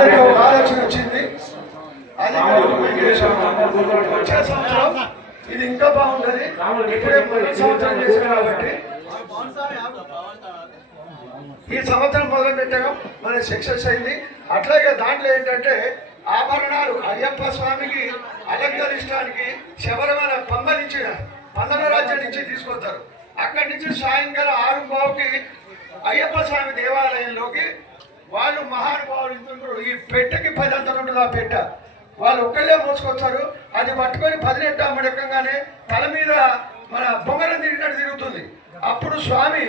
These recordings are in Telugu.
అందరికీ ఒక ఆలోచన వచ్చింది. అది వచ్చే సంవత్సరం. ఇది ఇంకా బాగుంటది. ఇప్పుడే మొదటి సంవత్సరం చేశారు కాబట్టి. ఈ సంవత్సరం మొదలు పెట్టడం మన సక్సెస్ అయింది. అట్లాగే దాంట్లో ఏంటంటే ఆభరణాలు అయ్యప్ప స్వామికి అలంకరించడానికి శబరిమల పంబ నుంచి పందన రాజ్యం నుంచి తీసుకొస్తారు. అక్కడి నుంచి సాయంకాలం ఆరు బావుకి అయ్యప్ప స్వామి దేవాలయంలోకి వాళ్ళు మహానుభావులు ఇంద్రుడు ఈ పెట్టకి పది అంతలు ఉంటుంది ఆ పెట్ట? వాళ్ళు ఒక్కళ్ళే మోసుకొచ్చారు. అది పట్టుకొని పదినెట్టు అమ్మడకంగానే తల మీద మన బొమ్మరం తిరిగినట్టు తిరుగుతుంది. అప్పుడు స్వామి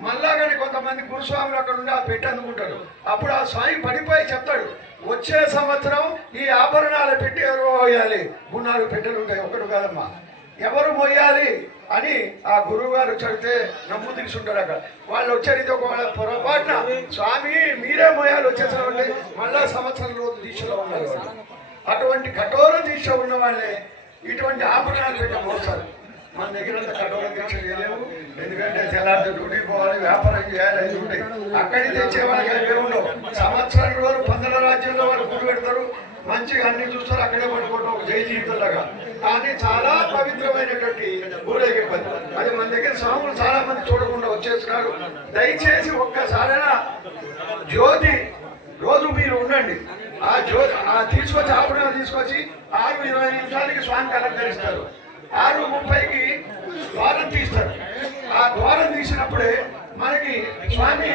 మళ్ళాగానే కొంతమంది గురుస్వాములు అక్కడ ఉండి ఆ పెట్టి అందుకుంటారు. అప్పుడు ఆ స్వామి పడిపోయి చెప్తాడు వచ్చే సంవత్సరం ఈ ఆభరణాలు పెట్టి ఎవరు వేయాలి మూడు నాలుగు పెట్టెలు ఉంటాయి ఒకటి కాదమ్మా. ఎవరు మోయాలి అని ఆ గురువు గారు చదివితే నమ్ము తీసుంటారు అక్కడ. వాళ్ళు వచ్చారు ఇది ఒక వాళ్ళ పొరపాటున. స్వామి మీరే మోయాలి వచ్చేసిన మళ్ళా సంవత్సరం రోజు దీక్షలో ఉన్నారు అటువంటి కఠోర దీక్ష ఉన్న వాళ్ళే ఇటువంటి ఆభరణాలు పెట్టి మోస్తారు. మన దగ్గర అంత కఠోర దీక్ష చేయలేము. ఎందుకంటే తెల్లారి డ్యూటీ పోవాలి వ్యాపారం చేయాలి అది అక్కడి తెచ్చే వాళ్ళకి అవి ఉండవు సంవత్సరం రోజులు పందల రాజ్యంలో వాళ్ళు గుడి పెడతారు మంచిగా అన్ని చూస్తారు అక్కడే పట్టుకోవడం ఒక జై జీవితంలాగా. కానీ చాలా పవిత్రమైనటువంటి ఊరేగే పని అది మన దగ్గర స్వాములు చాలా మంది చూడకుండా వచ్చేస్తున్నారు. దయచేసి ఒక్కసారైనా జ్యోతి రోజు మీరు ఉండండి. ఆ జ్యోతి ఆ తీసుకొచ్చి ఆపణ తీసుకొచ్చి ఆరు ఇరవై నిమిషాలకి స్వామికి అలంకరిస్తారు. ఆరు ముప్పైకి ద్వారం తీస్తారు. ఆ ద్వారం తీసినప్పుడే మనకి స్వామి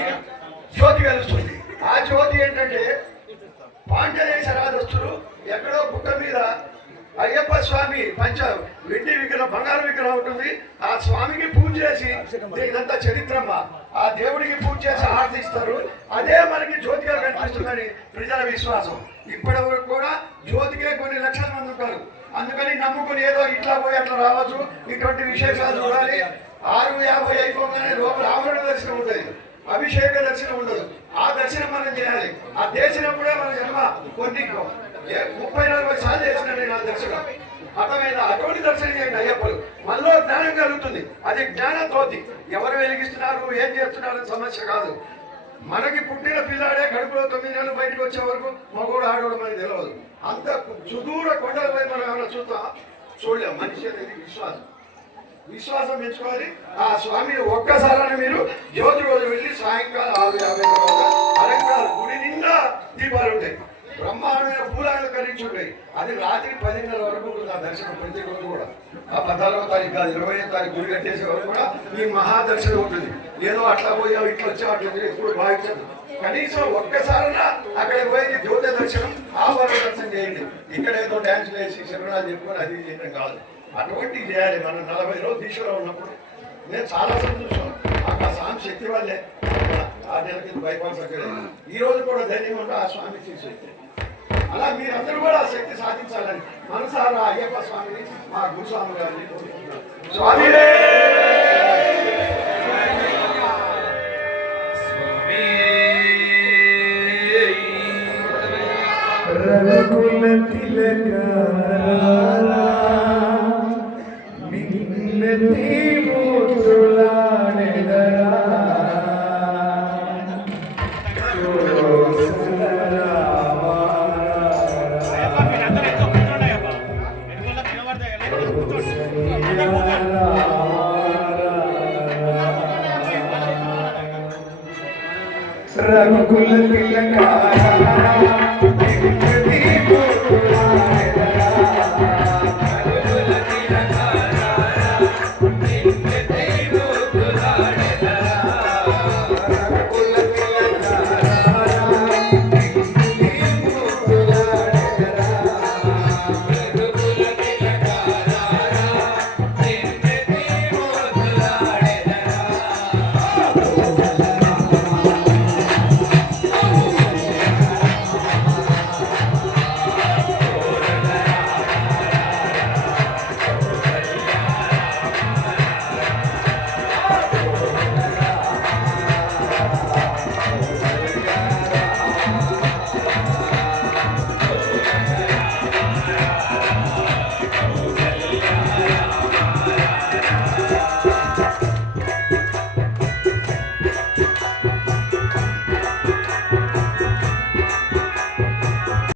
జ్యోతి కలుస్తుంది. ఆ జ్యోతి ఏంటంటే పాండరే ఎక్కడో గుట్ట మీద అయ్యప్ప స్వామి పంచ వెండి విగ్రహం బంగారు విగ్రహం ఉంటుంది. ఆ స్వామికి పూజ చేసి ఇదంతా చరిత్రమ్మ. ఆ దేవుడికి పూజ చేసి ఆర్థిస్తారు అదే మనకి జ్యోతిగా కనిపిస్తుందని ప్రజల విశ్వాసం. ఇప్పటి వరకు కూడా జ్యోతికే కొన్ని లక్షల మంది ఉంటారు. అందుకని నమ్ముకుని ఏదో ఇట్లా పోయి అట్లా రావచ్చు. ఇటువంటి విశేషాలు చూడాలి. ఆరు యాభై అయిపోగానే లోపల ఆవరణ దర్శనం ఉంటుంది అభిషేక దర్శనం ఉండదు. ఆ దర్శనం మనం చేయాలి. ఆ చేసినప్పుడే మన జన్మ కొన్ని ముప్పై నలభై సార్లు చేసిన నేను ఆ దర్శనం. అర్థమైందా? అటువంటి దర్శనం చేయండి అయ్యప్పలు. మనలో జ్ఞానం కలుగుతుంది. అది జ్ఞానంతోటి ఎవరు వెలిగిస్తున్నారు? ఏం చేస్తున్నారు? సమస్య కాదు. మనకి పుట్టిన పిల్లాడే కడుపులో తొమ్మిది నెలలు బయటకు వచ్చే వరకు మగోడు ఆడవడం అనేది తెలియదు అంత సుదూర కొండలపై మనం ఏమైనా చూస్తా? చూడలేం. మనిషి అనేది విశ్వాసం. విశ్వాసం పెంచుకోవాలి. ఆ స్వామిని ఒక్కసారి దర్శనం ప్రతి రోజు కూడా. ఆ పద్నాలుగో తారీఖు కాదు ఇరవై తారీఖు గుడి కట్టేసే వరకు కూడా ఈ మహాదర్శనం ఉంటుంది. ఏదో అట్లా పోయావు ఇట్లా వచ్చావు అట్లా ఎప్పుడు భావించదు. కనీసం ఒక్కసారైనా అక్కడ పోయి జ్యోతి దర్శనం ఆభరణ దర్శనం చేయండి. ఇక్కడ ఏదో డ్యాన్స్ వేసి శివరాజు చెప్పుకొని అది చేయడం కాదు. అటువంటివి చేయాలి. మనం నలభై రోజులు దీక్షలో ఉన్నప్పుడు. నేను చాలా సంతోషం. ఆ స్వామి శక్తి వల్లే ఆ నెలకి భయపడలేదు ఈ రోజు కూడా ధైర్యం ఉంటే ఆ స్వామి తీసి అలా మీరందరూ కూడా శక్తి సాధించాలని మనసారా అయ్యప్ప స్వామిని మా గురుస్వామి గారిని. స్వామి రఘుకుల తిలకారా మిన్నతి రఘుకుల తిలకారా